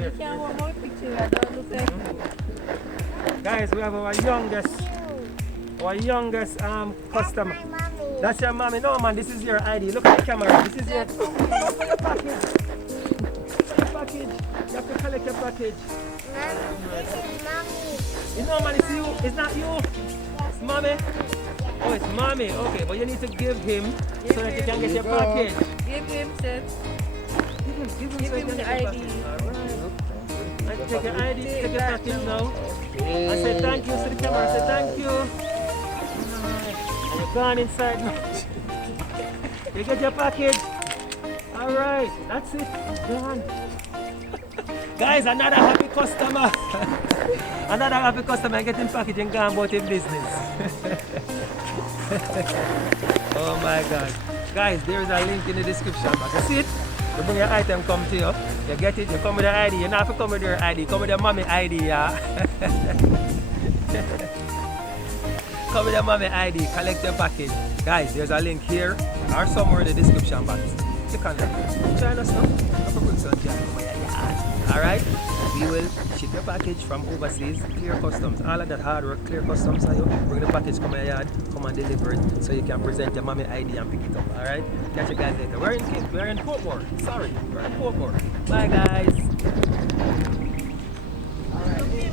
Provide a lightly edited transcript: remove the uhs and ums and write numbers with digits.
here. Can't hold my picture. I don't look like Guys, we have our youngest customer. My mommy. That's your mommy. No man, this is your ID. Look at the camera. This is your package. Your package. You have to collect your package. Mommy, this is mommy. You know man, it's you. It's not you. It's mommy. Oh, it's mommy. Okay, but you need to give him so that you can get your package. Give him, sir. Give Give so you him can the get your ID. package. Alright. Take your ID, take your package now. I say thank you to the camera. I say thank you. Alright. And you're gone inside now. You get your package. Alright, that's it. Done. Guys, another happy customer. Another happy customer getting package and gone about his business. Oh my god. Guys, there is a link in the description box. You see it? You bring your item, come to you. You get it, you come with your ID. You don't have to come with your ID. Come with your mommy ID, yeah. Come with your mommy ID, collect your package. Guys, there's a link here or somewhere in the description box. Click on that. Join us now. Alright? We will ship your package from overseas, clear customs, all of that hard work, clear customs for you. Bring the package, come to your yard, come and deliver it so you can present your mommy ID and pick it up. Alright? Catch you guys later. We're in Portmore. Sorry, we're in Portmore. Bye guys. Alright,